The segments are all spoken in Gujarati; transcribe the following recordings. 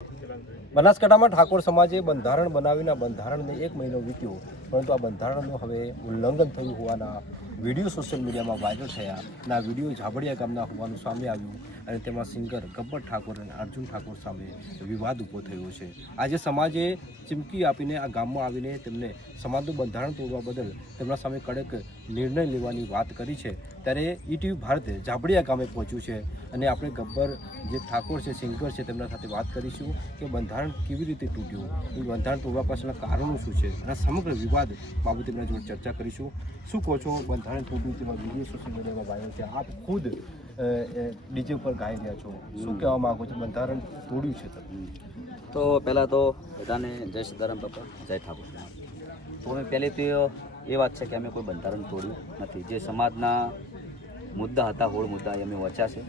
બનાસકાંઠામાં ઠાકોર સમાજે બંધારણ બનાવીને બંધારણને 1 મહિનો વીત્યો, પરંતુ આ બંધારણનું હવે ઉલ્લંઘન થયું હોવાના વિડીયો સોશિયલ મીડિયામાં વાયરલ થયા અને આ વિડીયો ઝાબડિયા ગામના હોવાનું સામે આવ્યું અને તેમાં સિંગર ગબ્બર ઠાકોર અને અર્જુન ઠાકોર સામે વિવાદ ઊભો થયો છે. આજે સમાજે ચીમકી આપીને આ ગામમાં આવીને તેમને સમાજનું બંધારણ તોડવા બદલ તેમના સામે કડક નિર્ણય લેવાની વાત કરી છે. ત્યારે ઈટીવી ભારતે ઝાબડિયા ગામે પહોંચ્યું છે અને આપણે ગબ્બર જે ઠાકોર છે, સિંગર છે, તેમના સાથે વાત કરીશું કે બંધારણ કેવી રીતે તૂટ્યું, એ બંધારણ તોડવા પાછળના કારણો શું છે અને સમગ્ર વિવાદ બાબતે તેમના જોડે ચર્ચા કરીશું. શું કહો છો, બંધારણ તૂટ્યું તેમાં વિડીયો સોશિયલ મીડિયામાં વાયરલ છે, આપ ખુદ ડીજે ઉપર ગાઈ રહ્યા છો, શું કહેવા માગો છો? બંધારણ તોડ્યું છે તો પહેલાં તો બધાને જય સીતારામ બાપા, જય ઠાકોર. તો અમે પહેલી તો એ વાત છે કે અમે કોઈ બંધારણ તોડ્યું નથી. જે સમાજના મુદ્દા હતા, હોળ મુદ્દા એ અમે વાંચ્યા છે.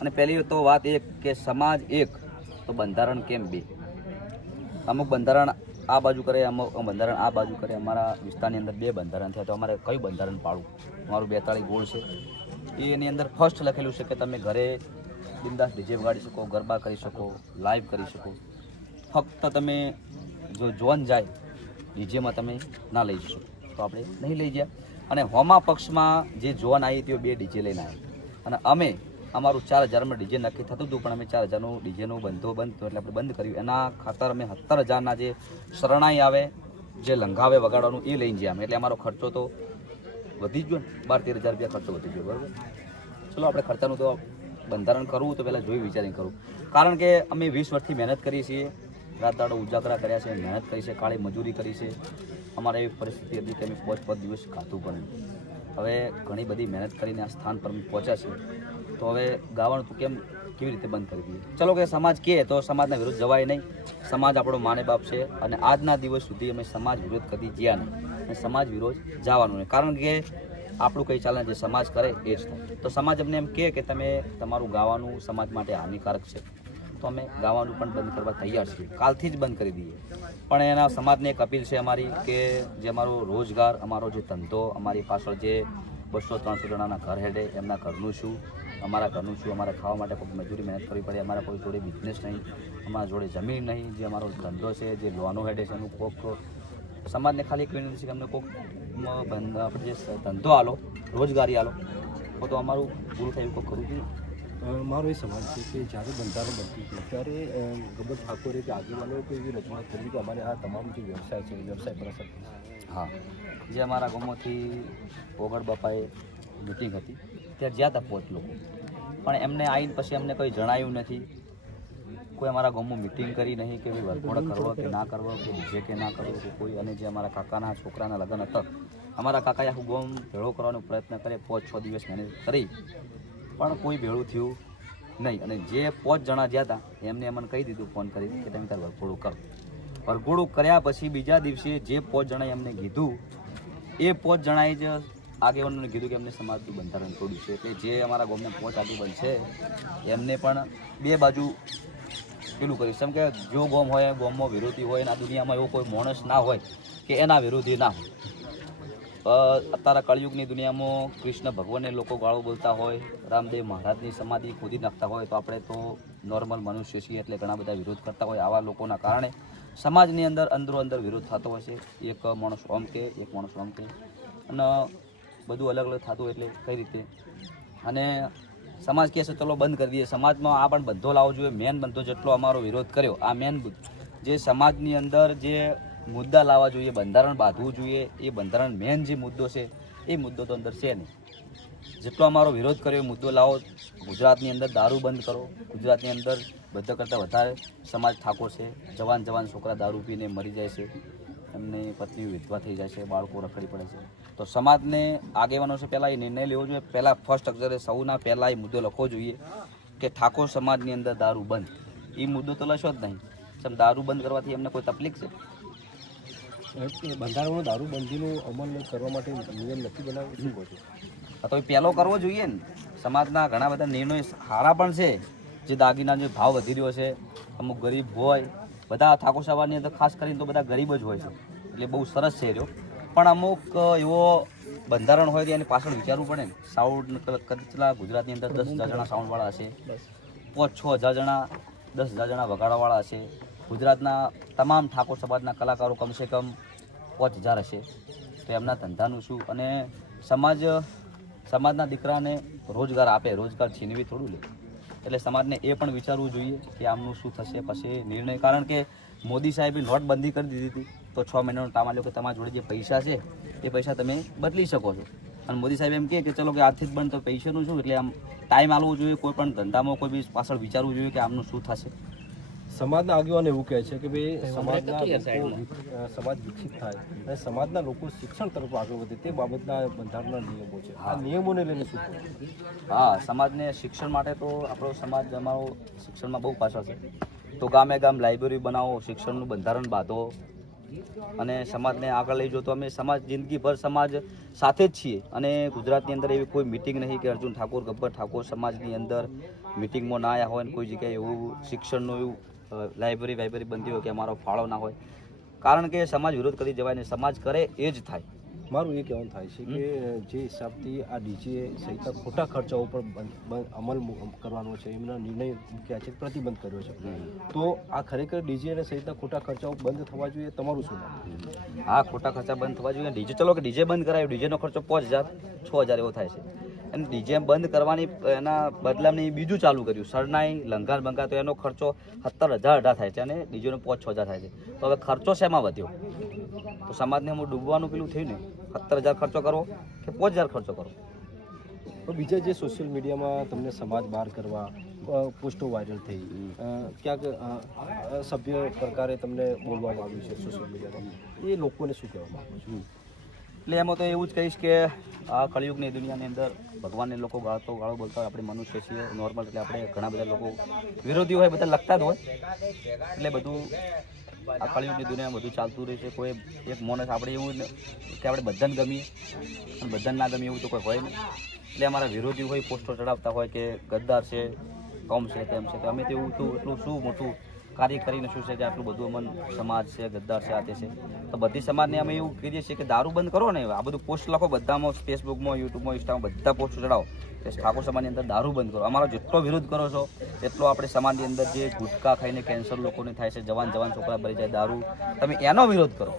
અને પહેલી તો વાત એ કે સમાજ એક તો બંધારણ કેમ બે? અમુક બંધારણ આ બાજુ કરે, અમુક બંધારણ આ બાજુ કરે. અમારા વિસ્તારની અંદર 2 બંધારણ થયા, તો અમારે કયું બંધારણ પાડવું? અમારું 42 ગોળ છે, એની અંદર ફર્સ્ટ લખેલું છે કે તમે ઘરે બિંદાસ ડીજે વગાડી શકો, ગરબા કરી શકો, લાઈવ કરી શકો. ફક્ત તમે જો જોન જાય ડીજેમાં તમે ના લઈ જશો, તો આપણે નહીં લઈ ગયા. અને હોમા પક્ષમાં જે જોન આવી તેઓ 2 ડીજે લઈને આવ્યા અને અમે અમારું 4000માં ડીજે નક્કી થતું હતું, પણ અમે 4000નું ડીજેનું બંધ હતું એટલે આપણે બંધ કર્યું. એના ખાતર અમે 17,000ના જે શરણાઈ આવે, જે લંઘાવે વગાડવાનું એ લઈને ગયા અમે. એટલે અમારો ખર્ચો તો વધી ગયો ને, 12-13,000 રૂપિયા ખર્ચો વધી ગયો. બરાબર, ચલો આપણે ખર્ચાનું તો બંધારણ કરવું તો પહેલાં જોઈ વિચારીને કરવું. કારણ કે અમે 20 વર્ષથી મહેનત કરી છીએ, રાત દાડો ઉજાગરા કર્યા છે, મહેનત કરી છે, કાળી મજૂરી કરી છે. અમારે એવી પરિસ્થિતિ હતી કે અમે 5 દિવસ ખાતું પણ. હવે ઘણી બધી મહેનત કરીને આ સ્થાન પર અમે પહોંચ્યા છે, તો હવે ગાવાનું તો કેવી રીતે બંધ કરી દઈએ? ચલો કે સમાજ કહે તો સમાજના વિરુદ્ધ જવાય નહીં. સમાજ આપણો માને બાપ છે અને આજના દિવસ સુધી અમે સમાજ વિરોધ કદી જ્યાં નહીં અને સમાજ વિરોધ જવાનું નહીં. કારણ કે આપણું કંઈ ચાલે, જે સમાજ કરે એ જ થાય. તો સમાજ અમને એમ કહે કે તમે તમારું ગાવાનું સમાજ માટે હાનિકારક છે, તો અમે ગાવાનું પણ બંધ કરવા તૈયાર છીએ, કાલથી જ બંધ કરી દઈએ. પણ એના સમાજને એક અપીલ છે અમારી કે જે અમારો રોજગાર, અમારો જે ધંધો, અમારી પાછળ જે 200-300 જણાના ઘર હેડે, એમના ઘરનું શું, અમારા ઘરનું શું, અમારે ખાવા માટે કોઈ મજૂરી મહેનત કરવી પડે, અમારા કોઈ જોડે બિઝનેસ નહીં, અમારા જોડે જમીન નહીં, જે અમારો ધંધો છે, જે લોનો હેડે છે, એનું કોઈક સમાજને ખાલી એક વિનંતી છે કે અમને કોઈક આપણે જે ધંધો આલો, રોજગારી આલો, તો અમારું પૂરું થયું કોઈ કરવું જોઈએ. મારો એ સવાલ છે કે જ્યારે બંધારણ બનતું હતું ત્યારે ગબ્બર ઠાકોરે કે આગેવાનોએ કોઈ એવી રજૂઆત કરી કે અમારે આ તમામ જે વ્યવસાય છે એ વ્યવસાય પર અસર થશે? હા, જે અમારા ગામમાંથી ઓગળ બાપાએ મિટિંગ હતી ત્યાં જ્યાં હતા 5 લોકો, પણ એમને આવીને પછી અમને કંઈ જણાયું નથી. કોઈ અમારા ગામમાં મિટિંગ કરી નહીં કે વરઘોડો કરવો કે ના કરવો, કે ડીજે કે ના કરવો કે કોઈ. અને જે અમારા કાકાના છોકરાના લગ્ન હતા, અમારા કાકાએ આખું ગામ ભેળો કરવાનો પ્રયત્ન કરે, 5-6 દિવસ મહેનત કરી, પણ કોઈ ભેળું થયું નહીં. અને જે 5 જણા જ્યાં હતા એમને અમને કહી દીધું ફોન કરી કે તમે તાર વરઘોડું કરો. વરઘોડું કર્યા પછી બીજા દિવસે જે 5 જણાએ અમને કીધું, એ 5 જણાએ જ આગેવાનોને કીધું કે એમને સમાજનું બંધારણ તોડ્યું છે. એટલે જે અમારા ગામના 5 આગેવાન છે એમને પણ 2 બાજુ પેલું કર્યું. જેમ કે જો ગામ હોય, ગામમાં વિરોધી હોય, અને આ દુનિયામાં એવો કોઈ માણસ ના હોય કે એના વિરોધી ના હોય. અત્યારે કળિયુગની દુનિયામાં કૃષ્ણ ભગવાનને લોકો ગાળો બોલતા હોય, રામદેવ મહારાજની સમાધિ ખોદી નાખતા હોય, તો આપણે તો નોર્મલ મનુષ્ય છીએ એટલે ઘણા બધા વિરોધ કરતા હોય. આવા લોકોના કારણે સમાજની અંદર અંદરો અંદર વિરોધ થતો હોય છે. એક માણસ આમ કે, એક માણસ આમ કે, અને બધું અલગ અલગ થતું હોય. એટલે કઈ રીતે? અને સમાજ કહે છે ચલો બંધ કરી દઈએ. સમાજમાં આ પણ બંધો લાવવો જોઈએ. મેન બંધો જેટલો અમારો વિરોધ કર્યો, આ મેન જે સમાજની અંદર જે મુદ્દા લાવવા જોઈએ, બંધારણ બાંધવું જોઈએ, એ બંધારણ મેન જે મુદ્દો છે એ મુદ્દો તો અંદર છે નહીં. જેટલો અમારો વિરોધ કર્યો એ મુદ્દો લાવો. ગુજરાતની અંદર દારૂ બંધ કરો. ગુજરાતની અંદર બધા કરતાં વધારે સમાજ ઠાકોર છે. જવાન છોકરા દારૂ પીને મરી જાય છે, એમની પત્નીઓ વિધવા થઈ જાય છે, બાળકો રખડી પડે છે. તો સમાજને આગેવાનો છે પહેલાં એ નિર્ણય લેવો જોઈએ. પહેલાં ફર્સ્ટ અક્ષરે સૌના પહેલાં એ મુદ્દો લખવો જોઈએ કે ઠાકોર સમાજની અંદર દારૂ બંધ. એ મુદ્દો તો લશો જ નહીં. સમ દારૂ બંધ કરવાથી એમને કોઈ તકલીફ છે? બંધારણમાં દારૂબંધીનો અમલ કરવા માટે નિયમ નથી બનાવ્યો, શું કહો છો? તો એ પહેલો કરવો જોઈએ ને. સમાજના ઘણા બધા નિર્ણયો સારા પણ છે. જે દાગીના જે ભાવ વધી રહ્યો છે, અમુક ગરીબ હોય, બધા ઠાકોર સમાજની અંદર ખાસ કરીને તો બધા ગરીબ જ હોય છે, એટલે બહુ સરસ છે રહ્યો. પણ અમુક એવો બંધારણ હોય તો એની પાછળ વિચારવું પડે ને. સાઉન્ડ કેટલા ગુજરાતની અંદર 10,000 જણા સાઉન્ડવાળા હશે, 5-6 હજાર જણા 10,000 જણા વગાડવાવાળા હશે. ગુજરાતના તમામ ઠાકોર સમાજના કલાકારો કમસે કમ 5,000 હશે. તો એમના ધંધાનું શું, અને સમાજના દીકરાને રોજગાર આપે, રોજગાર છીનવી થોડું લે. એટલે સમાજને એ પણ વિચારવું જોઈએ કે આમનું શું થશે પછી નિર્ણય. કારણ કે મોદી સાહેબે નોટબંધી કરી દીધી હતી, તો 6 મહિનાનો ટાઈમ આપ્યો કે તમારા જોડે જે પૈસા છે એ પૈસા તમે બદલી શકો છો. અને મોદી સાહેબ એમ કહે કે ચલો કે આજથી જ બંધ, તો પૈસાનું શું? એટલે આમ ટાઈમ આલવો જોઈએ. કોઈ પણ ધંધામાં કોઈ બી પાછળ વિચારવું જોઈએ કે આમનું શું થશે. સમાજના આગેવાન એવું કહે છે કે ભાઈ સમાજ વિકસિત થાય અને સમાજના લોકો શિક્ષણ તરફ આગળ વધે, તે બાબતના બંધારણના નિયમો છે. આ નિયમોને લઈને શું કહે? હા, સમાજને શિક્ષણ માટે તો આપણો સમાજ અમારો શિક્ષણમાં બહુ પાછળ છે. તો ગામે ગામ લાઇબ્રેરી બનાવો, શિક્ષણનું બંધારણ બાંધો અને સમાજને આગળ લઈ જાઓ. તો અમે સમાજ જિંદગીભર સમાજ સાથે જ છીએ. અને ગુજરાતની અંદર એવી કોઈ મિટિંગ નહીં કે અર્જુન ઠાકોર, ગબ્બર ઠાકોર સમાજની અંદર મિટિંગમાં ના આવ્યા હોય ને કોઈ જગ્યાએ એવું શિક્ષણનું એવું લાઇબ્રેરી બનતી હોય કે અમારો ફાળો ના હોય. કારણ કે સમાજ વિરોધ કરી જવાય ને, સમાજ કરે એ જ થાય. મારું એ કહેવાનું થાય છે કે જે હિસાબથી આ ડીજે સહિતના ખોટા ખર્ચાઓ પર અમલ કરવાનો છે, એમના નિર્ણય મૂક્યા છે, પ્રતિબંધ કર્યો છે, તો આ ખરેખર ડીજે અને સહિતના ખોટા ખર્ચાઓ બંધ થવા જોઈએ. તમારું શું માનવું? હા, ખોટા ખર્ચા બંધ થવા જોઈએ. ડીજે ચલો કે ડીજે બંધ કરાયો, ડીજેનો ખર્ચો 5,000 6,000 એવો થાય છે. અને ડીજે બંધ કરવાની એના બદલામાં બીજું ચાલુ કર્યું, શરણાઈ લંઘાર બંગા, તો એનો ખર્ચો 17,000 થાય છે અને ડીજેનો 5,000 થાય છે. તો હવે ખર્ચો શેમાં વધ્યો? તો સમાજને હું ડૂબવાનું પેલું થયું ને. 17,000 ખર્ચો કરવો કે 5,000 ખર્ચો કરવો? તો બીજા જે સોશિયલ મીડિયામાં તમને સમાજ બહાર કરવા પોસ્ટો વાયરલ થઈ, ક્યાંક સભ્ય પ્રકારે તમને બોલવામાં આવ્યું છે સોશિયલ મીડિયામાં, એ લોકોને શું કહેવા માંગુ છું? એટલે એમાં તો એવું જ કહીશ કે આ કળિયુગની દુનિયાની અંદર ભગવાનને લોકો ગાળો બોલતા હોય. આપણે મનુષ્ય છીએ નોર્મલ, એટલે આપણે ઘણા બધા લોકો વિરોધી હોય, બધા લખતા જ હોય. એટલે બધું આ કળિયુગની દુનિયામાં બધું ચાલતું રહે છે. કોઈ એક માણસ આપણે એવું કે આપણે બધાને ગમીએ અને બધાને ના ગમીએ એવું તો કોઈ હોય નહીં. એટલે અમારા વિરોધી હોય, પોસ્ટર ચડાવતા હોય કે ગદ્દાર છે, કમ છે, તેમ છે. તો અમે તો એવું એટલું શું મોટું કાર્ય કરીને શું છે કે આટલું બધું અમન સમાજ છે, ગદ્દાર છે, આ તે છે. તો બધી સમાજને અમે એવું કહીએ છીએ કે દારૂ બંધ કરો ને. આ બધું પોસ્ટ લખો બધામાં, ફેસબુકમાં, યુટ્યુબમાં, ઇન્સ્ટામાં બધા પોસ્ટ ચડાવો કે ઠાકોર સમાજની અંદર દારૂ બંધ કરો. અમારો જેટલો વિરોધ કરો છો એટલો આપણે સમાજની અંદર જે ગુટખા ખાઈને કેન્સર લોકોને થાય છે, જવાન છોકરા ભરી જાય દારૂ, તમે એનો વિરોધ કરો.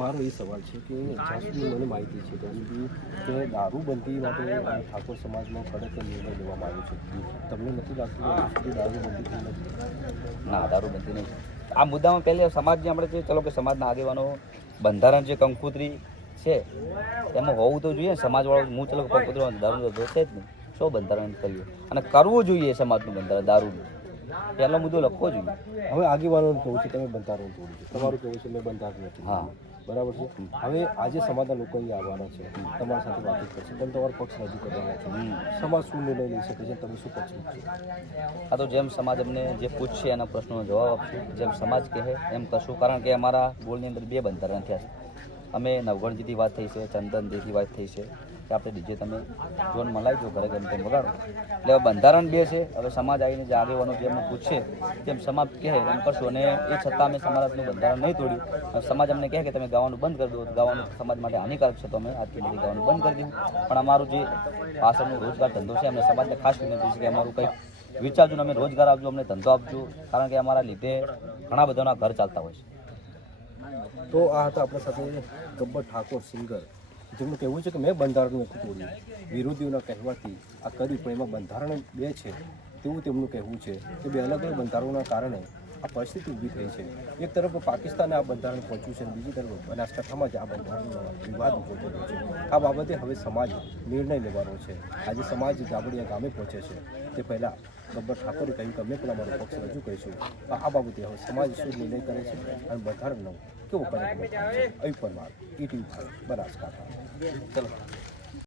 મારો એ સવાલ છે કે જ્યાં સુધી મને માહિતી છે ત્યાં સુધી કે દારૂબંધી માટે ઠાકોર સમાજમાં કડક નિર્ણય લેવામાં આવ્યો છે. તમને નથી લાગતું કે દારૂબંધી થઈ નથી? ના, દારૂબંધી નહીં. આ મુદ્દામાં પહેલે સમાજની આપણે જે ચલો કે સમાજના આગેવાનો બંધારણ જે કંકુતરી છે એમાં હોવું તો જોઈએ. સમાજવાળો હું ચલો કંકુતરી દારૂ જોશે જ નહીં. શું બંધારણ કર્યું અને કરવું જોઈએ સમાજનું બંધારણ દારૂનું, પહેલો મુદ્દો લખવો જોઈએ. હવે આગેવાનોનું કહેવું છે તમે બંધારણ તોડ્યું છે, તમારું કહેવું છે મેં બંધારણ નથી. હા, બરાબર છે. હવે આજે સમાજના લોકો અહીંયા આવવાના છે, તમારી સાથે વાતચીત કરશે, તમે તમારો પક્ષ રજૂ કરવાના છો. સમાજ શું નિર્ણય લઈ શકે છે, તમે શું પક્ષ મૂકશો? આ તો જેમ સમાજ અમને જે પૂછશે એના પ્રશ્નોનો જવાબ આપશું, જેમ સમાજ કહે એમ કરશું. કારણ કે અમારા બોલની અંદર 2 બંધારણ થયા છે. અમે નવગણજીથી વાત થઈ છે, ચંદનજીથી વાત થઈ છે કે આપણે ડીજે તમે જોન મલાઈ જો ઘરે ગમે તેમ વગાડો. એટલે હવે બંધારણ 2 છે. હવે સમાજ આવીને જે આગેવાનો જે અમને પૂછશે તેમ સમાજ કહે એમ કરશું. અને એ છતાં અમે સમાજનું બંધારણ નહીં તોડ્યું. સમાજ અમને કહે કે તમે ગાવાનું બંધ કરી દો, ગાવાનું સમાજ માટે હાનિકારક છે, તો અમે આજથી બધી ગાવાનું બંધ કરી દીધું. પણ અમારું જે પાછળનો રોજગાર ધંધો છે, અમને સમાજને ખાસ વિનંતી છે કે અમારું કંઈક વિચારજો ને અમે રોજગાર આપજો, અમને ધંધો આપજો. કારણ કે અમારા લીધે ઘણા બધાના ઘર ચાલતા હોય છે. તો આ હતા આપણા સાથે ગબ્બર ઠાકોર સિંગર, જેમનું કહેવું છે કે મેં બંધારણ નથી તોડ્યું. વિરોધીઓના કહેવાથી આ કર્યું, પણ એમાં બંધારણ 2 છે તેવું તેમનું કહેવું છે કે 2 અલગ અલગ બંધારણોના કારણે આ પરિસ્થિતિ ઊભી થઈ છે. એક તરફ પાકિસ્તાને આ બંધારણ પહોંચ્યું છે અને બીજી તરફ બનાસકાંઠામાં જ આ બંધારણનો વિવાદ ઊભો થયો છે. આ બાબતે હવે સમાજ નિર્ણય લેવાનો છે. આજે સમાજ જાબડિયા ગામે પહોંચે છે તે પહેલાં ગબ્બર ઠાકોરે કહ્યું કે અમે પણ અમારો પક્ષ રજૂ કરીશું. આ બાબતે હવે સમાજ શું નિર્ણય કરે છે અને બંધારણનો કેવો કાર્યક્રમ છે? અયુબ પરમાર, ETV બનાસકાંઠા. ચલો.